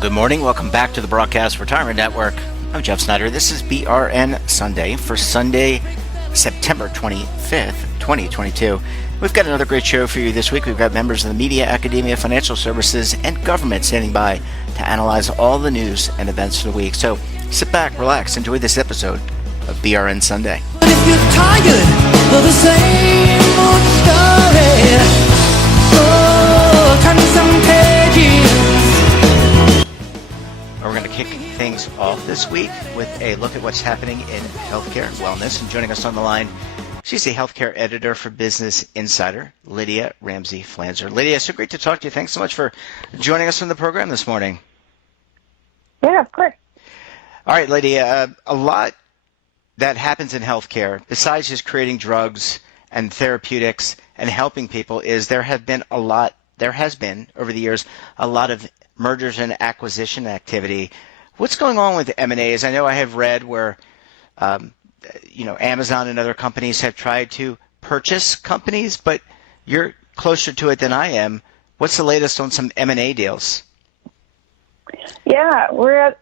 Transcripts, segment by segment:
Good morning. Welcome back to the Broadcast Retirement Network. I'm Jeff Snyder. This is BRN Sunday for Sunday, September 25th, 2022. We've got another great show for you this week. We've got members of the media, academia, financial services, and government standing by to analyze all the news and events for the week. So sit back, relax, enjoy this episode of BRN Sunday. But if you're tired of the same old story, turn some pages. We're going to kick things off this week with a look at what's happening in healthcare and wellness. And joining us on the line, she's the healthcare editor for Business Insider, Lydia Ramsey-Flanzer. Lydia, so great to talk to you. Thanks so much for joining us on the program this morning. Yeah, of course. All right, Lydia, a lot that happens in healthcare, besides just creating drugs and therapeutics and helping people, is there has been over the years a lot of mergers and acquisition activity. What's going on with M&As? I know I have read where, Amazon and other companies have tried to purchase companies, but you're closer to it than I am. What's the latest on some M&A deals? Yeah, we're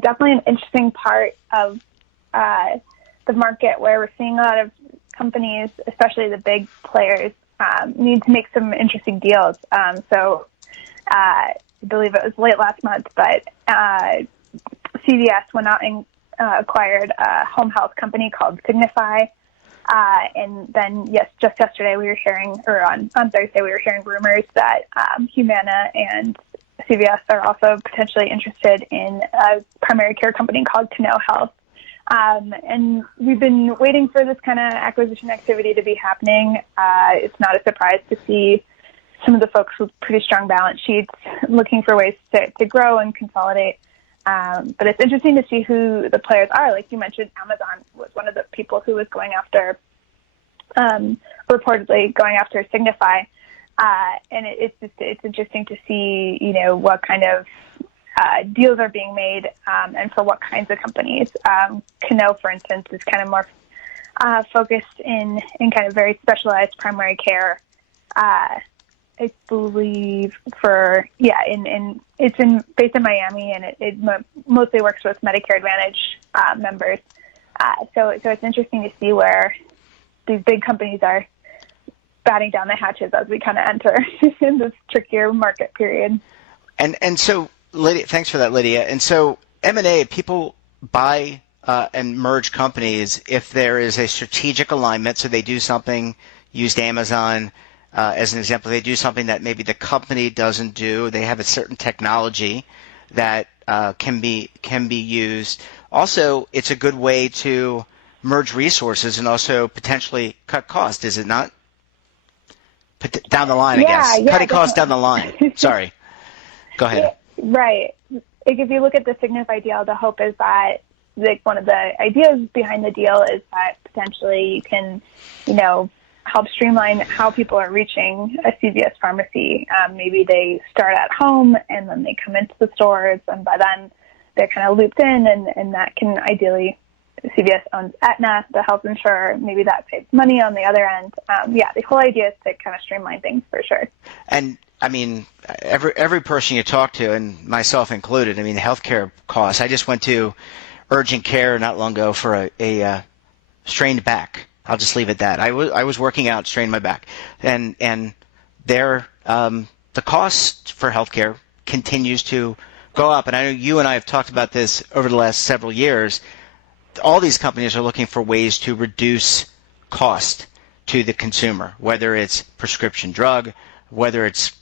definitely an interesting part of the market where we're seeing a lot of companies, especially the big players, need to make some interesting deals. I believe it was late last month, but CVS went out and acquired a home health company called Signify. And then, just yesterday we were hearing, or on Thursday, we were hearing rumors that Humana and CVS are also potentially interested in a primary care company called Cano Health. And we've been waiting for this kind of acquisition activity to be happening. It's not a surprise to see some of the folks with pretty strong balance sheets looking for ways to grow and consolidate. But it's interesting to see who the players are. Like you mentioned, Amazon was one of the people who was going after, reportedly going after Signify. And it's interesting to see, what kind of deals are being made and for what kinds of companies. Cano, for instance, is kind of more focused in kind of very specialized primary care. I believe it's based in Miami, and it mostly works with Medicare Advantage members. So it's interesting to see where these big companies are batting down the hatches as we kind of enter in this trickier market period. And so, Lydia, thanks for that, Lydia. And so M&A, people buy and merge companies if there is a strategic alignment. So they do something, used Amazon as an example, they do something that maybe the company doesn't do. They have a certain technology that can be used. Also, it's a good way to merge resources and also potentially cut costs, is it not? Down the line, I guess. Yeah, Cutting costs down the line. Sorry. Go ahead. Right. If you look at the Signify deal, the hope is that one of the ideas behind the deal is that potentially you can, help streamline how people are reaching a CVS pharmacy. Maybe they start at home and then they come into the stores, and by then they're kind of looped in, and that can ideally, CVS owns Aetna, the health insurer. Maybe that saves money on the other end. The whole idea is to kind of streamline things for sure. And I mean, every person you talk to, and myself included, healthcare costs. I just went to urgent care not long ago for a strained back. I'll just leave it at that. I was working out, strained my back, and there the cost for healthcare continues to go up. And I know you and I have talked about this over the last several years. All these companies are looking for ways to reduce cost to the consumer, whether it's prescription drug, whether it's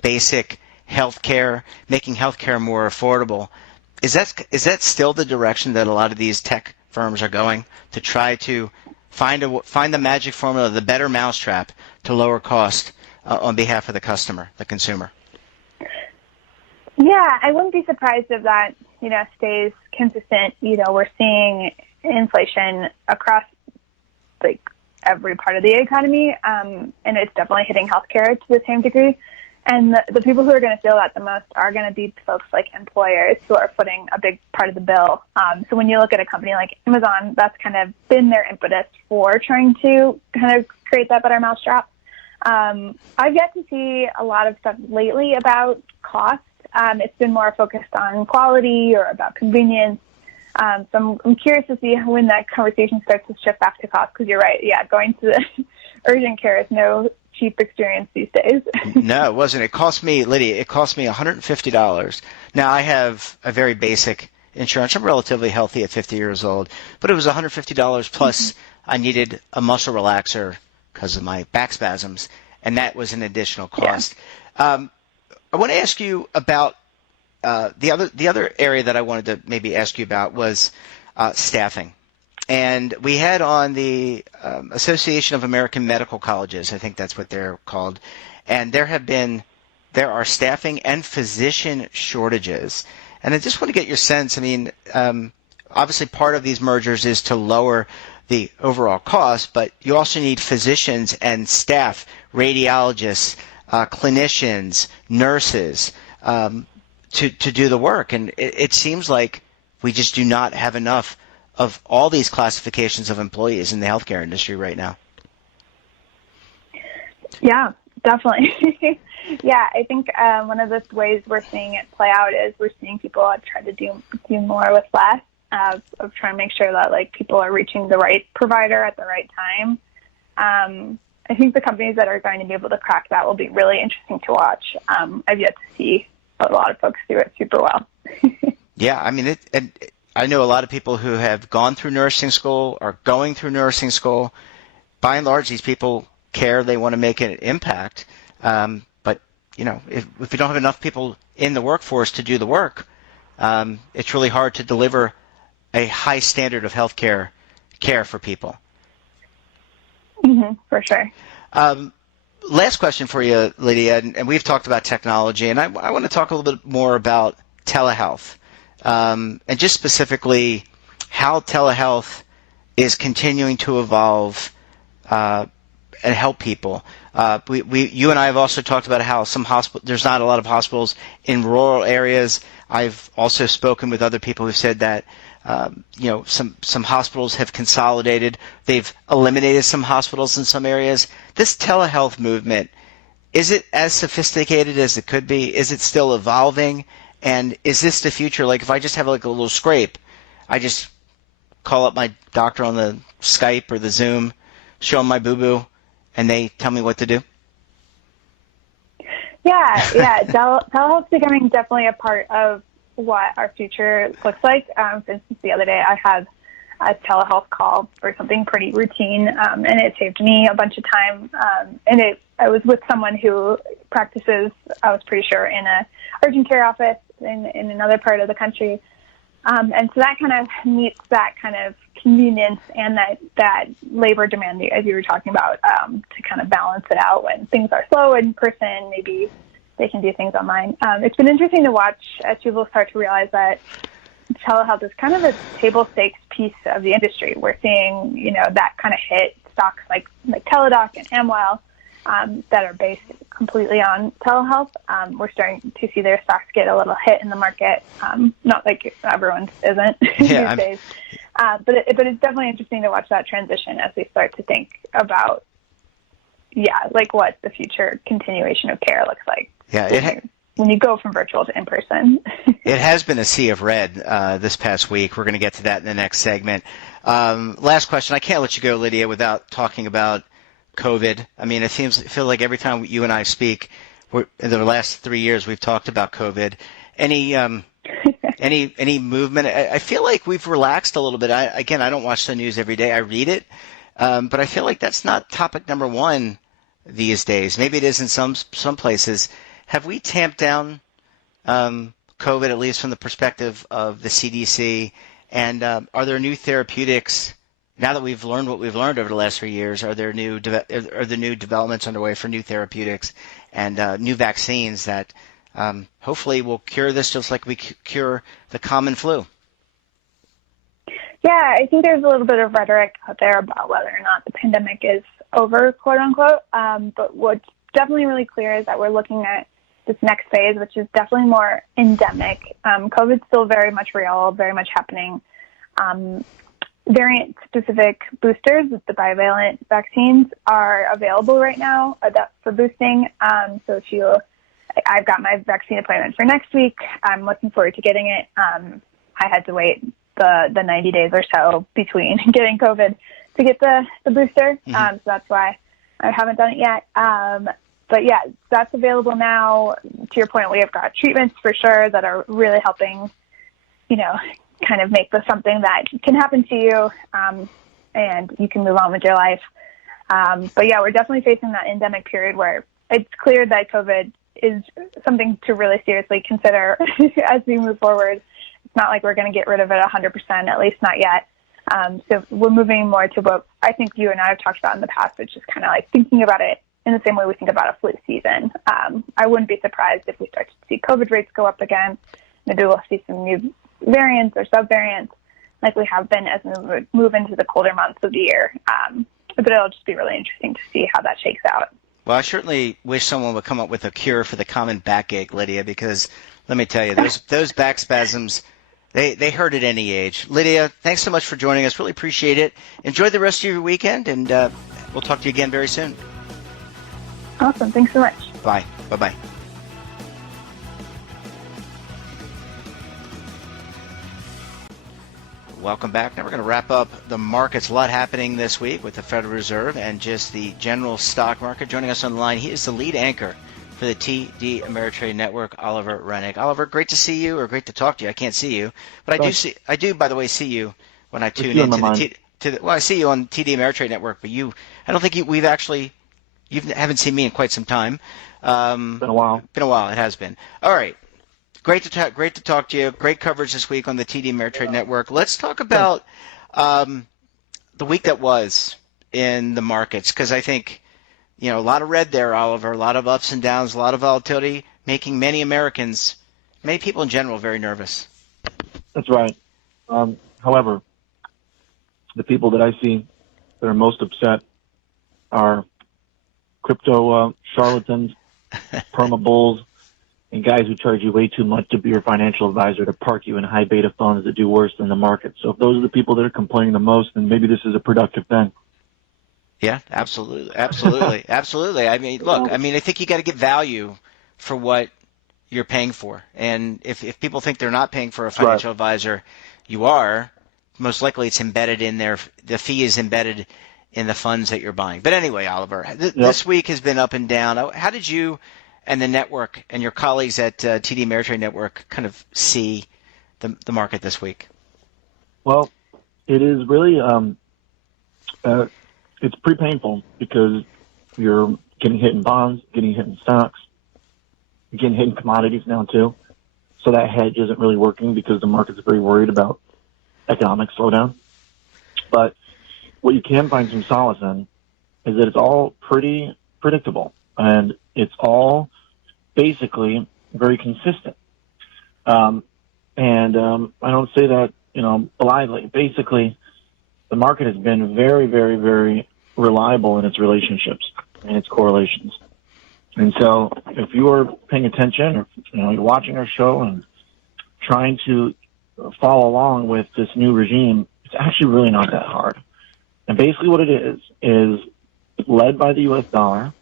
basic healthcare, making healthcare more affordable. Is that still the direction that a lot of these tech firms are going, to try to find the magic formula, the better mousetrap to lower cost on behalf of the customer, the consumer? Yeah, I wouldn't be surprised if that, stays consistent. We're seeing inflation across every part of the economy, and it's definitely hitting healthcare to the same degree. And the people who are going to feel that the most are going to be folks like employers who are footing a big part of the bill. So when you look at a company like Amazon, that's kind of been their impetus for trying to kind of create that better mousetrap. I've yet to see a lot of stuff lately about cost. It's been more focused on quality or about convenience. So I'm curious to see when that conversation starts to shift back to cost, because you're right. Yeah, going to the urgent care is no cheap experience these days. No, it wasn't. It cost me, Lydia, it cost me $150. Now, I have a very basic insurance. I'm relatively healthy at 50 years old, but it was $150 plus I needed a muscle relaxer because of my back spasms, and that was an additional cost. Yeah. I want to ask you about the other area that I wanted to maybe ask you about was staffing. And we had on the Association of American Medical Colleges, I think that's what they're called, and there are staffing and physician shortages. And I just want to get your sense. I mean, obviously part of these mergers is to lower the overall cost, but you also need physicians and staff, radiologists, clinicians, nurses, to do the work. And it seems like we just do not have enough of all these classifications of employees in the healthcare industry right now. Yeah, definitely. Yeah, I think one of the ways we're seeing it play out is we're seeing people try to do more with less, of trying to make sure that like people are reaching the right provider at the right time. I think the companies that are going to be able to crack that will be really interesting to watch. I've yet to see a lot of folks do it super well. Yeah, I mean, I know a lot of people who have gone through nursing school or going through nursing school. By and large, these people care. They want to make an impact. But, you know, if we don't have enough people in the workforce to do the work, it's really hard to deliver a high standard of healthcare care for people. Mm-hmm, for sure. Last question for you, Lydia, and we've talked about technology, and I want to talk a little bit more about telehealth. And just specifically how telehealth is continuing to evolve and help people. You and I have also talked about how there's not a lot of hospitals in rural areas. I've also spoken with other people who've said that some hospitals have consolidated. They've eliminated some hospitals in some areas. This telehealth movement, is it as sophisticated as it could be? Is it still evolving? And is this the future? Like if I just have like a little scrape, I just call up my doctor on the Skype or the Zoom, show them my boo-boo, and they tell me what to do? Yeah. Telehealth's becoming definitely a part of what our future looks like. For instance, the other day I had a telehealth call for something pretty routine, and it saved me a bunch of time. And I was with someone who practices, I was pretty sure, in a urgent care office in another part of the country. And so that kind of meets that kind of convenience and that labor demand, as you were talking about, to kind of balance it out when things are slow in person, maybe they can do things online. It's been interesting to watch as people start to realize that telehealth is kind of a table stakes piece of the industry. We're seeing, that kind of hit stocks like Teladoc and Amwell that are based completely on telehealth. We're starting to see their stocks get a little hit in the market. Not like everyone's isn't these days. But it's definitely interesting to watch that transition as we start to think about, what the future continuation of care looks like. Yeah, when you go from virtual to in-person. It has been a sea of red this past week. We're going to get to that in the next segment. Last question. I can't let you go, Lydia, without talking about COVID. I mean, it feels like every time you and I speak, in the last 3 years, we've talked about COVID. Any movement? I feel like we've relaxed a little bit. I don't watch the news every day. I read it, but I feel like that's not topic number one these days. Maybe it is in some places. Have we tamped down COVID, at least from the perspective of the CDC? And are there new therapeutics? Now that we've learned what we've learned over the last 3 years, are there new developments underway for new therapeutics and new vaccines that hopefully will cure this just like we cure the common flu? Yeah, I think there's a little bit of rhetoric out there about whether or not the pandemic is over, quote unquote. But what's definitely really clear is that we're looking at this next phase, which is definitely more endemic. COVID's still very much real, very much happening. Variant-specific boosters, the bivalent vaccines, are available right now for boosting. So I've got my vaccine appointment for next week. I'm looking forward to getting it. I had to wait the 90 days or so between getting COVID to get the booster. So that's why I haven't done it yet. But yeah, that's available now. To your point, we have got treatments for sure that are really helping, kind of make this something that can happen to you, and you can move on with your life. But yeah, we're definitely facing that endemic period where it's clear that COVID is something to really seriously consider as we move forward. It's not like we're going to get rid of it 100%, at least not yet. So we're moving more to what I think you and I have talked about in the past, which is kind of like thinking about it in the same way we think about a flu season. I wouldn't be surprised if we start to see COVID rates go up again. Maybe we'll see some new variants or subvariants like we have been as we move into the colder months of the year. But it'll just be really interesting to see how that shakes out. Well, I certainly wish someone would come up with a cure for the common backache, Lydia, because let me tell you, those back spasms, they hurt at any age. Lydia, thanks so much for joining us. Really appreciate it. Enjoy the rest of your weekend, and we'll talk to you again very soon. Awesome. Thanks so much. Bye. Bye-bye. Welcome back. Now we're going to wrap up the markets. A lot happening this week with the Federal Reserve and just the general stock market. Joining us on the line, he is the lead anchor for the TD Ameritrade Network, Oliver Rennick. Oliver, great to see you, or great to talk to you. I can't see you, but I do, by the way, see you when I tune into I see you on TD Ameritrade Network, but I don't think you haven't seen me in quite some time. Been a while. It has been. All right. Great to talk to you. Great coverage this week on the TD Ameritrade Network. Let's talk about the week that was in the markets, because I think a lot of red there, Oliver. A lot of ups and downs, a lot of volatility, making many people in general, very nervous. That's right. However, the people that I see that are most upset are crypto charlatans, perma bulls, and guys who charge you way too much to be your financial advisor to park you in high beta funds that do worse than the market. So if those are the people that are complaining the most, then maybe this is a productive thing. Yeah, absolutely. Absolutely. I mean, look, I think you got to get value for what you're paying for. And if people think they're not paying for a financial advisor, you are. Most likely it's embedded in the fee is embedded in the funds that you're buying. But anyway, Oliver, this week has been up and down. How did you and the network and your colleagues at TD Ameritrade Network kind of see the market this week? Well, it is really it's pretty painful because you're getting hit in bonds, getting hit in stocks, you're getting hit in commodities now too. So that hedge isn't really working because the market's very worried about economic slowdown. But what you can find some solace in is that it's all pretty predictable, and it's all basically very consistent. I don't say that, blithely. Basically, the market has been very, very, very reliable in its relationships and its correlations. And so if you are paying attention, or you're watching our show and trying to follow along with this new regime, it's actually really not that hard. And basically what it is led by the U.S. dollar,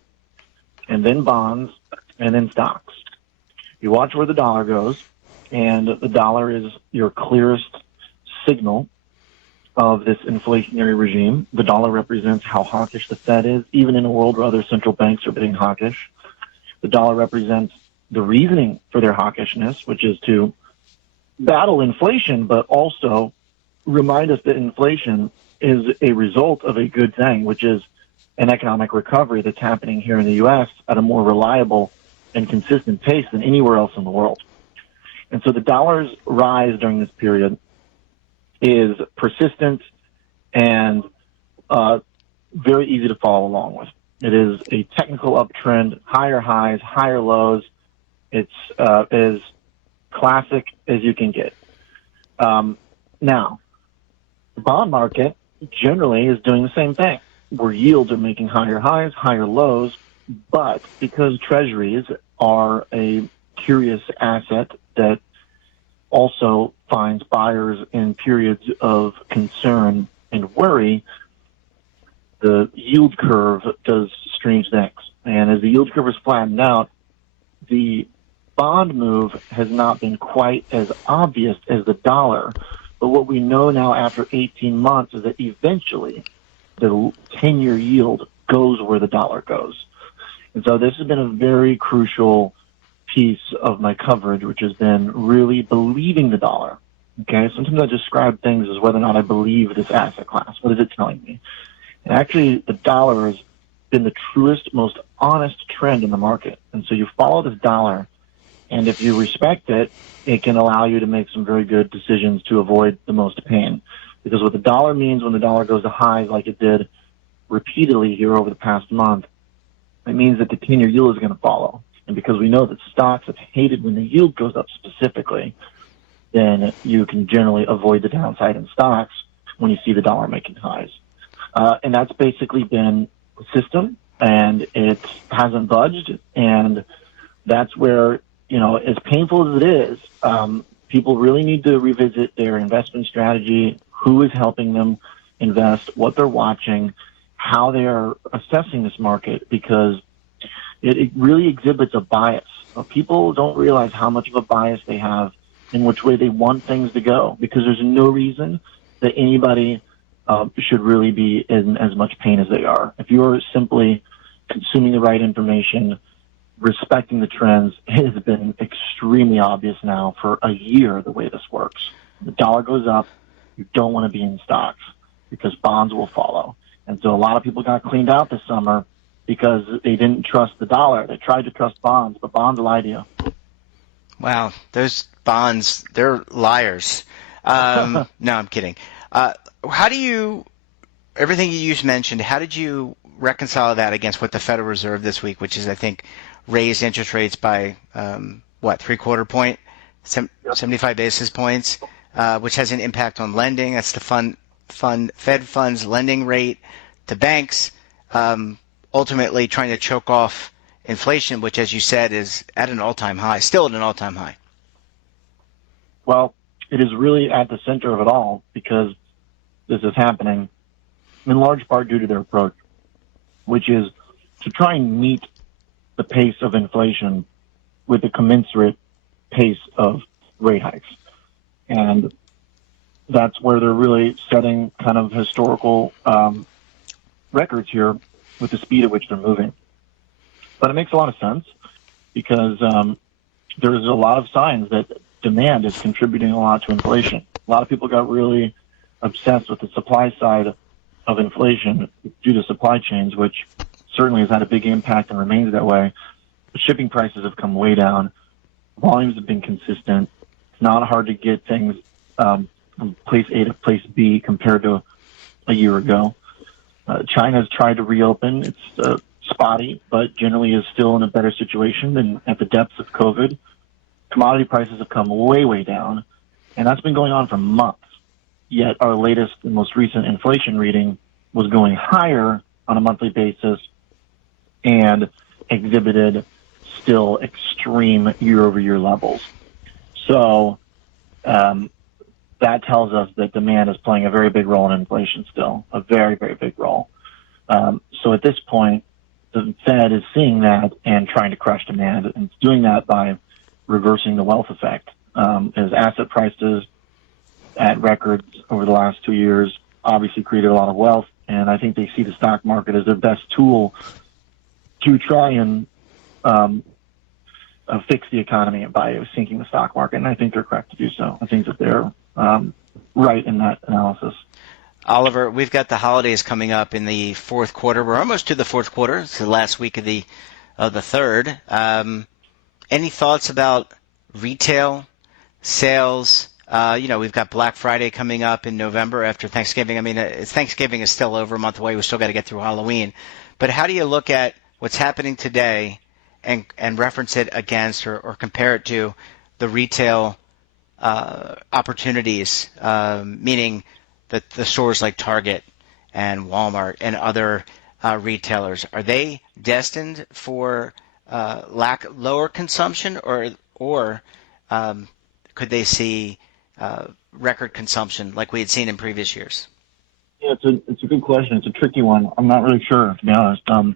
and then bonds, and then stocks. You watch where the dollar goes, and the dollar is your clearest signal of this inflationary regime. The dollar represents how hawkish the Fed is, even in a world where other central banks are being hawkish. The dollar represents the reasoning for their hawkishness, which is to battle inflation, but also remind us that inflation is a result of a good thing, which is an economic recovery that's happening here in the U.S. at a more reliable and consistent pace than anywhere else in the world. And so the dollar's rise during this period is persistent and very easy to follow along with. It is a technical uptrend, higher highs, higher lows. It's as classic as you can get. Now, The bond market generally is doing the same thing, where yields are making higher highs, higher lows, but because treasuries are a curious asset that also finds buyers in periods of concern and worry, the yield curve does strange things. And as the yield curve is flattened out, the bond move has not been quite as obvious as the dollar. But what we know now after 18 months is that eventually the 10-year yield goes where the dollar goes. And so this has been a very crucial piece of my coverage, which has been really believing the dollar. Okay, sometimes I describe things as whether or not I believe this asset class. What is it telling me? And actually, the dollar has been the truest, most honest trend in the market. And so you follow this dollar, and if you respect it, it can allow you to make some very good decisions to avoid the most pain. Because what the dollar means when the dollar goes to highs like it did repeatedly here over the past month, it means that the 10-year yield is going to follow. And because we know that stocks have hated when the yield goes up specifically, then you can generally avoid the downside in stocks when you see the dollar making highs. And that's basically been the system, and it hasn't budged. And that's where, as painful as it is, people really need to revisit their investment strategy, who is helping them invest, what they're watching, how they are assessing this market, because it really exhibits a bias. People don't realize how much of a bias they have in which way they want things to go, because there's no reason that anybody should really be in as much pain as they are. If you're simply consuming the right information, respecting the trends, it has been extremely obvious now for a year the way this works. The dollar goes up, you don't want to be in stocks because bonds will follow. And so a lot of people got cleaned out this summer because they didn't trust the dollar. They tried to trust bonds, but bonds lie to you. Wow, those bonds, they're liars. No, I'm kidding. How do you, everything you just mentioned, how did you reconcile that against what the Federal Reserve this week, which is, I think, raised interest rates by, 3/4 point, 75 basis points, which has an impact on lending. That's the Fed funds lending rate to banks, ultimately trying to choke off inflation, which, as you said, is at an all-time high, still at an all-time high. Well, it is really at the center of it all because this is happening in large part due to their approach, which is to try and meet the pace of inflation with a commensurate pace of rate hikes. And that's where they're really setting kind of historical records here with the speed at which they're moving. But it makes a lot of sense because there's a lot of signs that demand is contributing a lot to inflation. A lot of people got really obsessed with the supply side of inflation due to supply chains, which certainly has had a big impact and remains that way. But shipping prices have come way down. Volumes have been consistent. It's not hard to get things from place A to place B compared to a year ago. China's tried to reopen. It's spotty, but generally is still in a better situation than at the depths of COVID. Commodity prices have come way, way down, and that's been going on for months. Yet our latest and most recent inflation reading was going higher on a monthly basis and exhibited still extreme year-over-year levels. So that tells us that demand is playing a very big role in inflation still, a very, very big role. So at this point, the Fed is seeing that and trying to crush demand, and it's doing that by reversing the wealth effect. As asset prices at records over the last 2 years obviously created a lot of wealth, and I think they see the stock market as their best tool to try and fix the economy by sinking the stock market, and I think they're correct to do so. I think that they're right in that analysis. Oliver, we've got the holidays coming up in the fourth quarter. We're almost to the fourth quarter. It's the last week of the third. Any thoughts about retail sales? We've got Black Friday coming up in November after Thanksgiving. I mean, Thanksgiving is still over a month away. We still got to get through Halloween. But how do you look at what's happening today and reference it against or compare it to the retail opportunities, meaning the stores like Target and Walmart and other retailers, are they destined for lower consumption, or could they see record consumption like we had seen in previous years? Yeah, it's a good question. It's a tricky one. I'm not really sure, to be honest. Well,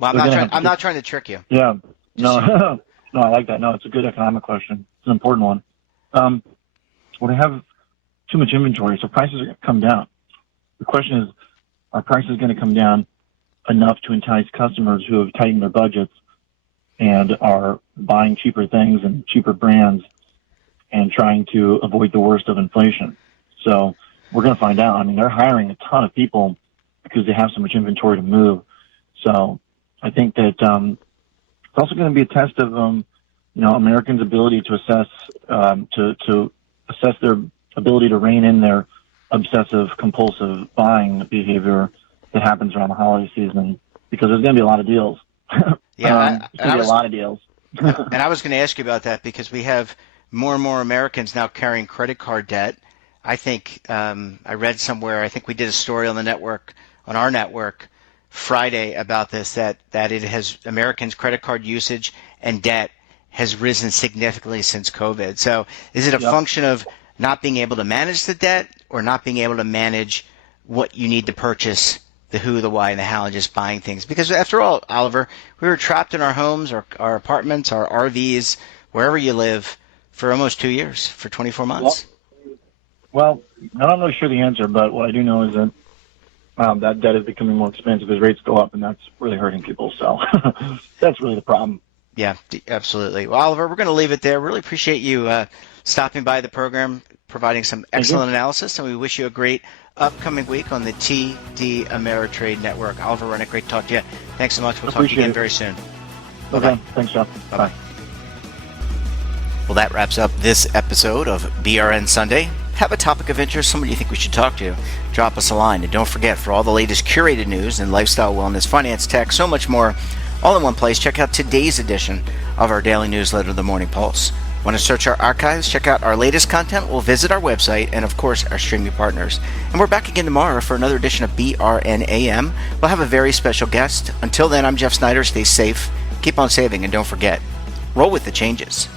I'm not trying to trick you. Yeah, no, no, I like that. No, it's a good economic question. It's an important one. When I have too much inventory, so prices are going to come down. The question is, are prices going to come down enough to entice customers who have tightened their budgets and are buying cheaper things and cheaper brands and trying to avoid the worst of inflation? So we're going to find out. I mean, they're hiring a ton of people because they have so much inventory to move. So I think that it's also going to be a test of Americans' ability to assess to assess their ability to rein in their obsessive compulsive buying behavior that happens around the holiday season, because there's going to be a lot of deals. Yeah, there's going to be a lot of deals. And I was going to ask you about that, because we have more and more Americans now carrying credit card debt. I think I read somewhere, I think we did a story on the network, on our network, Friday about this, that it has, Americans' credit card usage and debt has risen significantly since COVID. So is it a function of not being able to manage the debt, or not being able to manage what you need to purchase, the who, the why, and the how, and just buying things? Because after all, Oliver, we were trapped in our homes, our apartments, our RVs, wherever you live, for almost 2 years, for 24 months. Well, I'm not really sure the answer, but what I do know is that that debt is becoming more expensive as rates go up, and that's really hurting people. So that's really the problem. Yeah, absolutely. Well, Oliver, we're going to leave it there. Really appreciate you stopping by the program, providing some excellent analysis, and we wish you a great upcoming week on the TD Ameritrade Network. Oliver Rennick, great to talk to you. Thanks so much. We'll talk to you again very soon. Okay, thanks, Jeff. Bye-bye. Well, that wraps up this episode of BRN Sunday. Have a topic of interest, somebody you think we should talk to, drop us a line. And don't forget, for all the latest curated news in lifestyle, wellness, finance, tech, so much more, all in one place, check out today's edition of our daily newsletter, The Morning Pulse. Want to search our archives, check out our latest content? We'll visit our website and, of course, our streaming partners. And we're back again tomorrow for another edition of BRN AM. We'll have a very special guest. Until then, I'm Jeff Snyder. Stay safe, keep on saving, and don't forget, roll with the changes.